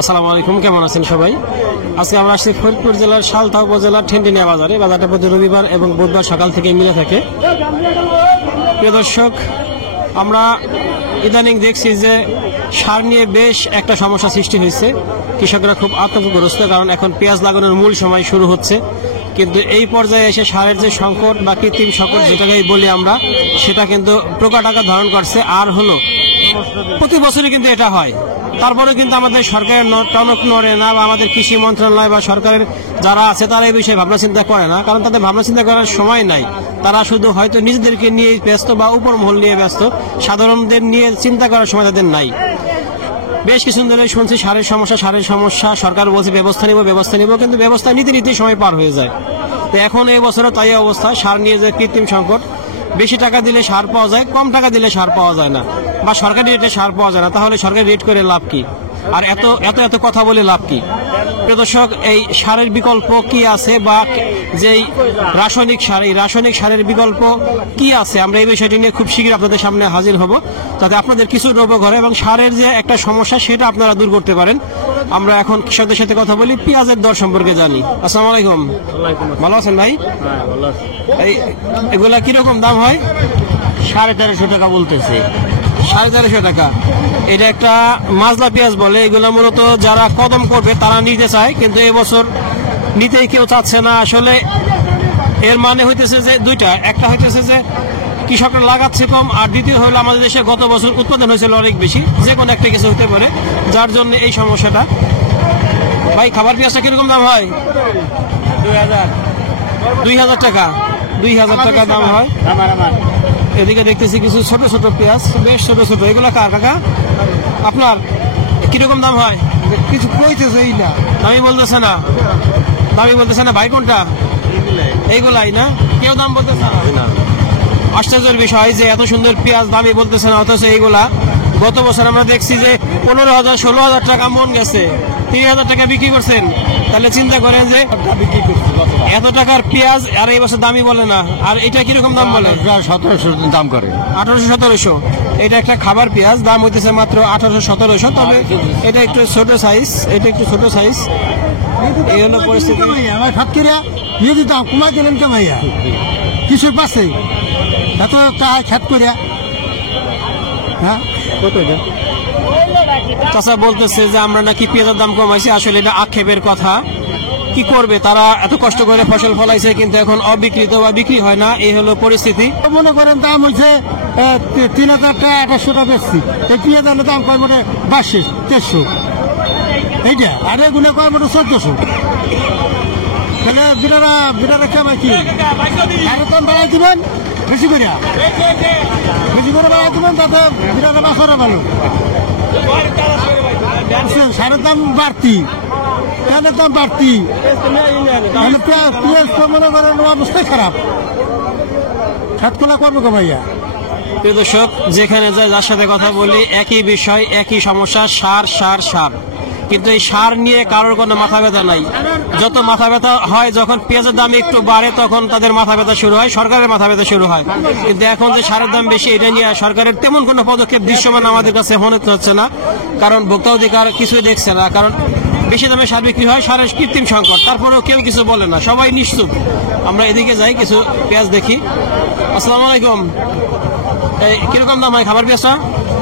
আসসালামু আলাইকুম, কেমন আছেন সবাই? আজকে আমরা আসছি ফরিদপুর জেলার সালথা উপজেলার ঠেনটিনিয়া বাজারে। বাজারটা প্রতি রবিবার এবং বুধবার সকাল থেকে মিলে থাকে। প্রিয় দর্শক, আমরা ইদানিং দেখছি যে সার নিয়ে বেশ একটা সমস্যা সৃষ্টি হয়েছে। কৃষকরা খুব আতঙ্কগ্রস্ত, কারণ এখন পেঁয়াজ লাগানোর মূল সময় শুরু হচ্ছে। কিন্তু এই পর্যায়ে এসে সারের যে সংকট বা কৃত্রিম সংকট যেটাকেই বলি আমরা, সেটা কিন্তু প্রকট আকার ধারণ করছে। আর হলো প্রতি বছরই কিন্তু এটা হয়। তারপরে কিন্তু আমাদের সরকারের টনক নড়ে না, বা আমাদের কৃষি মন্ত্রণালয় বা সরকারের যারা আছে তারা এই বিষয়ে ভাবনা চিন্তা করে না, কারণ তাদের ভাবনা চিন্তা করার সময় নাই। তারা শুধু হয়তো নিজেদেরকে নিয়ে ব্যস্ত বা উপর মহল নিয়ে ব্যস্ত, সাধারণদের নিয়ে চিন্তা করার সময় তাদের নাই। বেশ কিছুদিন ধরে শুনছি সারের সমস্যা, সরকার বলছে ব্যবস্থা নিব, কিন্তু ব্যবস্থা নিতে সময় পার হয়ে যায়। তো এখন এই বছরও তাই অবস্থা। সার নিয়ে যে কৃত্রিম সংকট, বেশি টাকা দিলে সার পাওয়া যায়, কম টাকা দিলে সার পাওয়া যায় না, বা সরকারি রেটে সার পাওয়া যায় না। তাহলে সরকারি রেট করে লাভ কি? আর এত কথা বলে লাভ কি? প্রিয় দর্শক, এই সারের বিকল্প কি আছে, বা যেই রাসায়নিক সার, এই রাসায়নিক সারের বিকল্প কি আছে, আমরা এই বিষয়টি নিয়ে খুব শীঘ্রই আপনাদের সামনে হাজির হব, যাতে আপনাদের কিছু উপকার হয় এবং সারের যে একটা সমস্যা সেটা আপনারা দূর করতে পারেন। আমরা এখন কৃষকদের সাথে কথা বলি, পেঁয়াজের দর সম্পর্কে জানি। আসসালামু আলাইকুম, ভালো আছেন ভাই? এগুলা কিরকম দাম হয়? 1350 টাকা বলতেছে। 1350 টাকা। এটা একটা মাজলা পেঁয়াজ বলে। এগুলো মূলত যারা কদম করবে তারা নিতে চায়, কিন্তু এবছর নিতেই কেউ চাচ্ছে না। আসলে এর মানে হইতেছে যে দুইটা, একটা হইতেছে যে কৃষকরা লাগাচ্ছে কম, আর দ্বিতীয় হলো আমাদের দেশে গত বছর উৎপাদন হয়েছিল অনেক বেশি। যে কোনো একটা কিছু হতে পারে যার জন্য এই সমস্যাটা। ভাই, খাবার পেঁয়াজটা কিরকম দাম হয়? 2000 টাকা। 2000 টাকা দাম হয়। এদিকে দেখতেছি কিছু ছোট ছোট পেঁয়াজ, বেশ ছোট ছোট। এগুলা কার কাকা? আপনার? কিরকম দাম হয়? কিছু কইতেছেই না, দামি বলতেছে না ভাই। কোনটা? এইগুলাই না? কেউ দাম বলতেছে না। আশ্চর্যের বিষয় যে এত সুন্দর পেঁয়াজ দামি বলতেছে না, অথচ এইগুলা গত বছর আমরা দেখছি যে 15,000 16,000 টাকা মন গেছে, 30,000 টাকা বিক্রি করছেন। তাহলে চিন্তা করেন যে এত টাকার পেঁয়াজ আর এই বছর দামি বলে না। আর এটা কিরকম দাম বলে? 1700 দাম করে। 1800-1700। এটা একটা খাবার পেঁয়াজ, দাম হইতেছে মাত্র 1800-1700। তবে এটা একটু ছোট সাইজ, এই হলো পরিস্থিতি। আমার খাত করিয়া দিয়ে দিতাম, কমাই দিলেন কে ভাইয়া? কিসের পাশে এত খাত করিয়া? হ্যাঁ, কত এটা? চাচা বলতেছে যে আমরা নাকি পেঁয়াজের দাম কমাইছি। আসলে এটা আক্ষেপের কথা। কি করবে তারা? এত কষ্ট করে ফসল ফলাইছে, কিন্তু এখন অবিকৃত বা বিক্রি হয় না। এই হলো পরিস্থিতি। মনে করেন দাম হয়েছে 3000 টাকা, 2800 টাকা বেশি। এই পেঁয়াজের দাম কয় মোটে 2200-2300, এইটা। আর এগুলো কয় মোটে 1400। তাহলে বিরারা কেমন কি আরো দাম বাড়াই দিবেন, বেশি করে বাড়াই দিবেন, তাতে বিরাটা বাঁচানো ভালো। সারের দাম বাড়তি, পেঁয়াজের দাম বাড়তি, পেঁয়াজ তো মনে করেন অবস্থায় খারাপ। খাতখোলা করবো কে ভাইয়া? প্রিয় দর্শক, যেখানে যার সাথে কথা বলি একই বিষয়, একই সমস্যা, সার। কিন্তু এই সার নিয়ে কারোর কোনো মাথা ব্যথা নাই। যত মাথা ব্যথা হয় যখন পেঁয়াজের দাম একটু বাড়ে, তখন তাদের মাথা ব্যথা শুরু হয়, সরকারের মাথা ব্যথা শুরু হয়। কিন্তু এখন যে সারের দাম বেশি, এটা নিয়ে সরকারের তেমন কোনো পদক্ষেপ দৃশ্যমান আমাদের কাছে মনে হচ্ছে না, কারণ ভোক্তা অধিকার কিছুই দেখছে না। কারণ বেশি দামে সার বিক্রি হয়, সারের কৃত্রিম সংকট, তারপরেও কেউ কিছু বলে না, সবাই নিশ্চুপ। আমরা এদিকে যাই, কিছু পেঁয়াজ দেখি। আসসালামু আলাইকুম, কিরকম দাম হয় খাবার পেঁয়াজটা?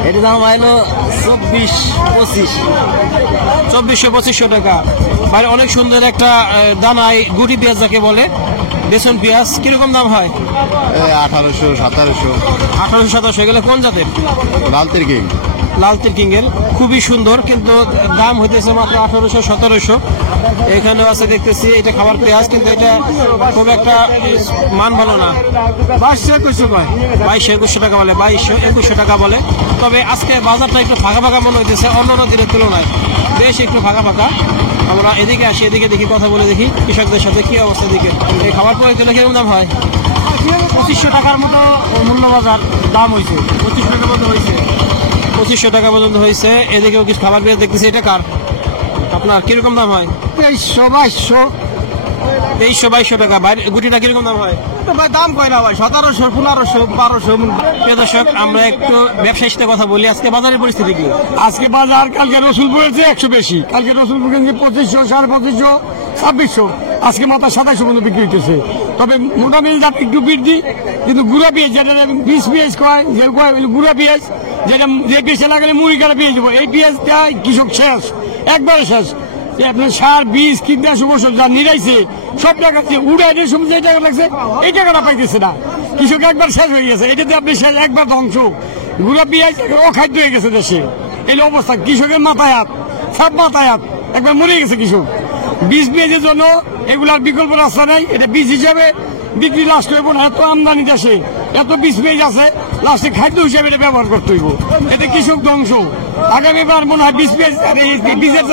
এটা দাম হলো 2400-2500 টাকা। ভাই, অনেক সুন্দর একটা দানাই গুটি পেঁয়াজ যাকে বলে, বেসন পেঁয়াজ। কিরকম দাম হয়? 1800-1700। এগুলো কোন জাতের? লাল তিরকিং এর, খুবই সুন্দর, কিন্তু দাম হইতেছে মাত্র 1800-1700। এখানেও আছে দেখতেছি, এটা খাবার পেঁয়াজ, কিন্তু এটা খুব একটা মান ভালো না। 2200-2100 টাকা বলে, 2200-2100 টাকা বলে। তবে আজকে বাজারটা একটু ফাঁকা মনে হইতেছে অন্যান্য দিনের তুলনায়, বেশ একটু ফাঁকা। আমরা এদিকে আসি, এদিকে দেখি, কথা বলে দেখি কৃষকদের সাথে কি অবস্থা। দিকে এই খাবার পেঁয়াজ কিরকম দাম হয়? 2500 টাকার মতো মূল্য বাজার দাম হয়েছে। 2500 টাকা পর্যন্ত হয়েছে। এদিকেও কিছু খাবার পেঁয়াজ দেখতেছি। এটা কার? আপনার? কিরকম দাম হয়? 2300-2200। 2300-2200 টাকা। বাইরে গুটিটা কিরকম দাম হয়? তো ভাই দাম কয় না ভাই, 1700, 1500, 1200। প্রিয় দর্শক, আমরা একটু ব্যবসায়ীর সাথে কথা বলি। আজকে বাজারের পরিস্থিতি কি? আজকে বাজার, কালকে রসুলপুর হয়েছে 100 বেশি, কালকে রসুলপুর 2500, 2500, 2600, আজকে মাথা 2700 পর্যন্ত বিক্রি হইতেছে। তবে মোটামুটি দাম একটু বৃদ্ধি, কিন্তু গুঁড়া পেঁয়াজ যেটা 20 পেঁয়াজ কয়, যে কয় গুঁড়া পেঁয়াজ, যেটা যে পেঁয়াজে লাগালে মুড়ি কাটা পেঁয়াজ দেবো, এই পেঁয়াজটা কৃষক শেষ, একবারে শেষ। যে আপনার সার, বীজ, কীটনাশক ওষুধ যা নিরাইছে সব টাকা উড়াইতে সময় যে টাকা লাগছে এই টাকাটা পাইতেছে না, কৃষক একবার শেষ হয়ে গেছে। এটাতে আপনি শেষ, একবার ধ্বংস। গুঁড়া পেঁয়াজ অখাদ্য হয়ে গেছে দেশে, এই অবস্থা। কৃষকের মাথায় হাত, সব মাথায় হাত, একবার মরে গেছে কৃষক। বীজ পেঁয়াজের জন্য এগুলার বিকল্প রাস্তা নাই, এটা বীজ হিসাবে বিক্রি লাস্ট হইব না। এত আমদানি দেশে, এত বীজ পেঁয়াজ আছে, লাস্টে খাদ্য হিসাবে এটা ব্যবহার করতে হইব। এতে কৃষক ধ্বংস। আগামীবার মনে হয় বীজ পেঁয়াজ বীজের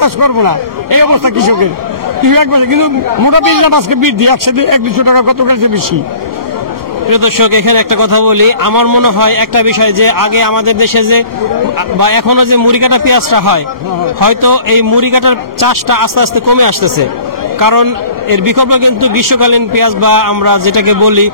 চাষ করবো না, এই অবস্থা কৃষকের। কৃষক একবার, কিন্তু মোটা পেঁয়াজ আজকে বৃদ্ধি 100-200 টাকা গতকাল বেশি। প্রিয় দর্শক, এখানে একটা কথা বলি। আমার মনে হয় একটা বিষয়, যে আগে আমাদের দেশে যে বা এখনো যে মুড়ি কাটা পেঁয়াজটা হয়, হয়তো এই মুড়ি কাটার চাষটা আস্তে আস্তে কমে আসতেছে। কারণ এর বিকল্প কিন্তু গ্রীষ্মকালীন পেঁয়াজ বা আমরা যেটাকে বলি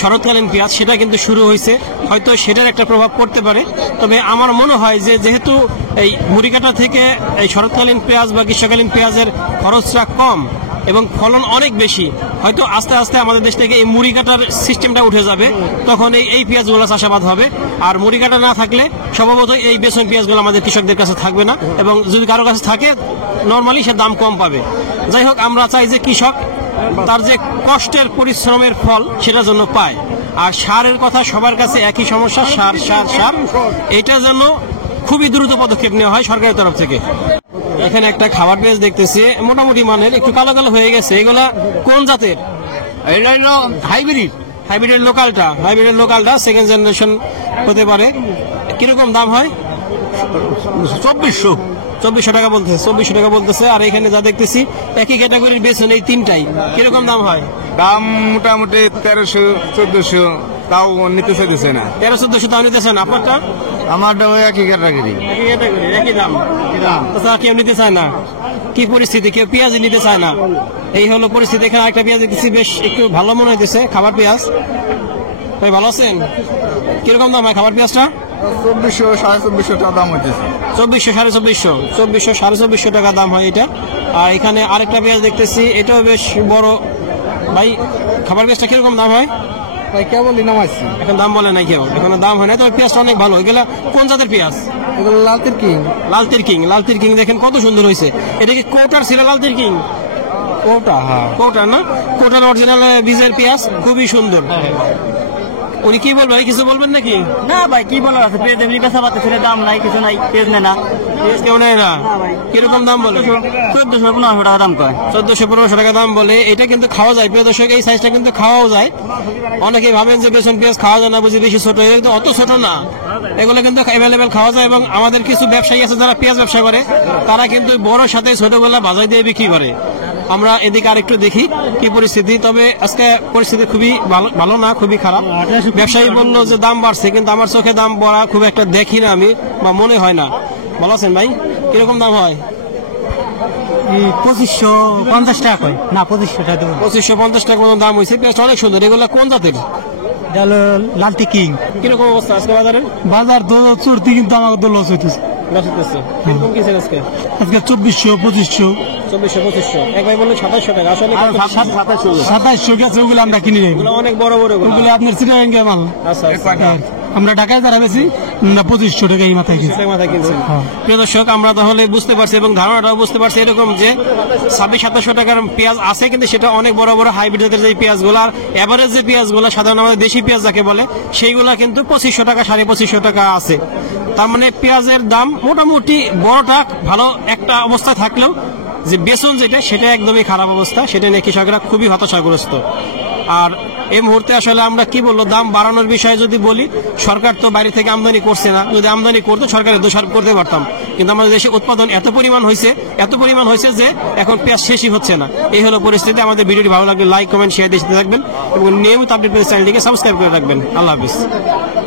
শরৎকালীন পেঁয়াজ, সেটা কিন্তু শুরু হয়েছে। হয়তো সেটার একটা প্রভাব পড়তে পারে। তবে আমার মনে হয় যে যেহেতু এই মুড়ি কাটা থেকে এই শরৎকালীন পেঁয়াজ বা গ্রীষ্মকালীন পেঁয়াজের খরচটা কম এবং ফলন অনেক বেশি, হয়তো আস্তে আস্তে আমাদের দেশ থেকে এই মুড়ি কাটার সিস্টেমটা উঠে যাবে। তখন এই পেঁয়াজগুলো চাষাবাদ হবে। আর মুড়ি কাটা না থাকলে সম্ভবত এই বেসন পেঁয়াজগুলো আমাদের কৃষকদের কাছে থাকবে না, এবং যদি কারো কাছে থাকে নর্মালি সে দাম কম পাবে। যাই হোক, আমরা চাই যে কৃষক তার যে কষ্টের পরিশ্রমের ফল সেটার জন্য পায়। আর সারের কথা সবার কাছে একই সমস্যা, সার সার সার। এটা যেন খুবই দ্রুত পদক্ষেপ নেওয়া হয় সরকারের তরফ থেকে। এখানে একটা খাবার পেঁয়াজ দেখতেছি, মোটামুটি মানের, একটু কালো কালো হয়ে গেছে। এগুলা কোন জাতের? এটা হলো হাইব্রিড। হাইব্রিডের লোকালটা সেকেন্ড জেনারেশন হতে পারে। কিরকম দাম হয়? 2400 টাকা বলতেছে, 2400 টাকা বলতেছে। আর এখানে যা দেখতেছি একই ক্যাটাগরির বেসন, এই তিনটাই কিরকম দাম হয়? দাম মোটামুটি 1300-1400, তাও নিতে চাইতেছে না। 1300-1400 তাও নিতেছে না। আপনারটা? আমারটা ওই একই ক্যাটাগরি, একই দাম। আচ্ছা, কেউ নিতে চায় না, কি পরিস্থিতি? কেউ পেঁয়াজ নিতে চায় না, এই হলো পরিস্থিতি। এখানে একটা পেঁয়াজ দেখতেছি, বেশ একটু ভালো মনে হইতেছে, খাবার পেঁয়াজ। ভাই ভালো আছেন? কিরকম দাম হয় খাবার পেঁয়াজটা? 2400-2450 টাকা দাম হচ্ছে। 2400-2450 টাকা দাম হয় এটা। আর এখানে আরেকটা পেঁয়াজ দেখতেছি, এটাও বেশ বড়। ভাই, খাবার পেঁয়াজটা কিরকম দাম হয়? ভাই কেবলই নামাইছি, এখন দাম বলে নাই কেউ, এখন দাম হয় না। তবে পেঁয়াজটা অনেক ভালো। এগুলা কোন জাতের পেঁয়াজ? এগুলো লালতির কিং। লালতির কিং দেখেন কত সুন্দর হয়েছে। এটা কি কোটার ছিল? লালতির কিং ওটা, হ্যাঁ কোটার না? কোটার অরিজিনাল বীজের পেঁয়াজ, খুবই সুন্দর। উনি কি বলবেন? কিছু বলবেন নাকি? না ভাই, কি বলার আছে, পেঁয়াজ এমনি বেচা পাতে ছিল, দাম নাই, কিছু নাই, পেঁয়াজ নেয় না। পেঁয়াজ কেউ নেয় না? কিরকম দাম বলে? 1400-1500 টাকা দাম কয়। 1400-1500 টাকা দাম বলে। এটা কিন্তু খাওয়া যায় প্রিয় দর্শক, এই সাইজটা কিন্তু খাওয়াও যায়। অনেকে ভাবেন যে বেসন পেঁয়াজ খাওয়া যায় না, বুঝি বেশি ছোট, কিন্তু অত ছোট না। এগুলো কিন্তু অ্যাভেলেবেল খাওয়া যায়। এবং আমাদের কিছু ব্যবসায়ী আছে যারা পেঁয়াজ ব্যবসা করে, তারা কিন্তু বড় সাথে ছোটগুলা বাজার দিয়ে বিক্রি করে। আমরা এদিকে আরেকটু দেখি কি পরিস্থিতি। তবে আজকে পরিস্থিতি খুবই ভালো না, খুবই খারাপ। ব্যবসায়ী বললো যে দাম বাড়ছে, কিন্তু আমার চোখে দাম বাড়া খুব একটা দেখি না আমি, বা মনে হয় না। ভালো আছেন ভাই? কিরকম দাম হয়? 2550 টাকা কয় না, 2500 টাকা দেবো। 2550 টাকা মতো দাম হয়েছে। পেঁয়াজটা অনেক সুন্দর। এগুলো কোন জাতের? লালতি কিং। কিরকম অবস্থা আজকে বাজারে? বাজার তো চড়তি, কিন্তু আমার তো লস হইতেছে। কিরকম কি আজকে? আজকে 2400-2500। 2400-2500। এক ভাই বললো 2700 টাকা, আসলে 2700 গেছে। ওগুলো আমরা কিনি নাই, এগুলো অনেক বড় বড়। ওগুলো আপনার চিটাগাঙ্গে মাল। আচ্ছা, আমরা ঢাকায় যারা বেশি না 2500 টাকা এই মাথায় কিনছি। প্রিয় দর্শক, আমরা তাহলে বুঝতে পারছি এবং ধারণাটাও বুঝতে পারছি এরকম যে 2600-2700 টাকার পেঁয়াজ আছে, কিন্তু সেটা অনেক বড় বড় হাইব্রিড জাতের যে পেঁয়াজগুলো। আর এভারেজ যে পেঁয়াজগুলো, সাধারণ আমাদের দেশি পেঁয়াজ যাকে বলে, সেইগুলা কিন্তু 2500 টাকা, 2550 টাকা আছে। তার মানে পেঁয়াজের দাম মোটামুটি বড়টা ভালো একটা অবস্থায় থাকলেও যে বেসন যেটা, সেটা একদমই খারাপ অবস্থা। সেটা নিয়ে কৃষকরা খুবই হতাশাগ্রস্ত। আর এই মুহূর্তে আসলে আমরা কি বলবো, দাম বাড়ানোর বিষয়ে যদি বলি, সরকার তো বাইরে থেকে আমদানি করছে না। যদি আমদানি করতো সরকারের দোষারোপ করতে পারতাম, কিন্তু আমাদের দেশে উৎপাদন এত পরিমাণ হয়েছে যে এখন পেঁয়াজ শেষই হচ্ছে না। এই হলো পরিস্থিতি। আমাদের ভিডিওটি ভালো লাগলে লাইক, কমেন্ট, শেয়ার দিতে থাকবেন এবং নিয়মিত আপডেট পেতে চ্যানেলটিকে সাবস্ক্রাইব করে রাখবেন। আল্লাহ হাফিজ।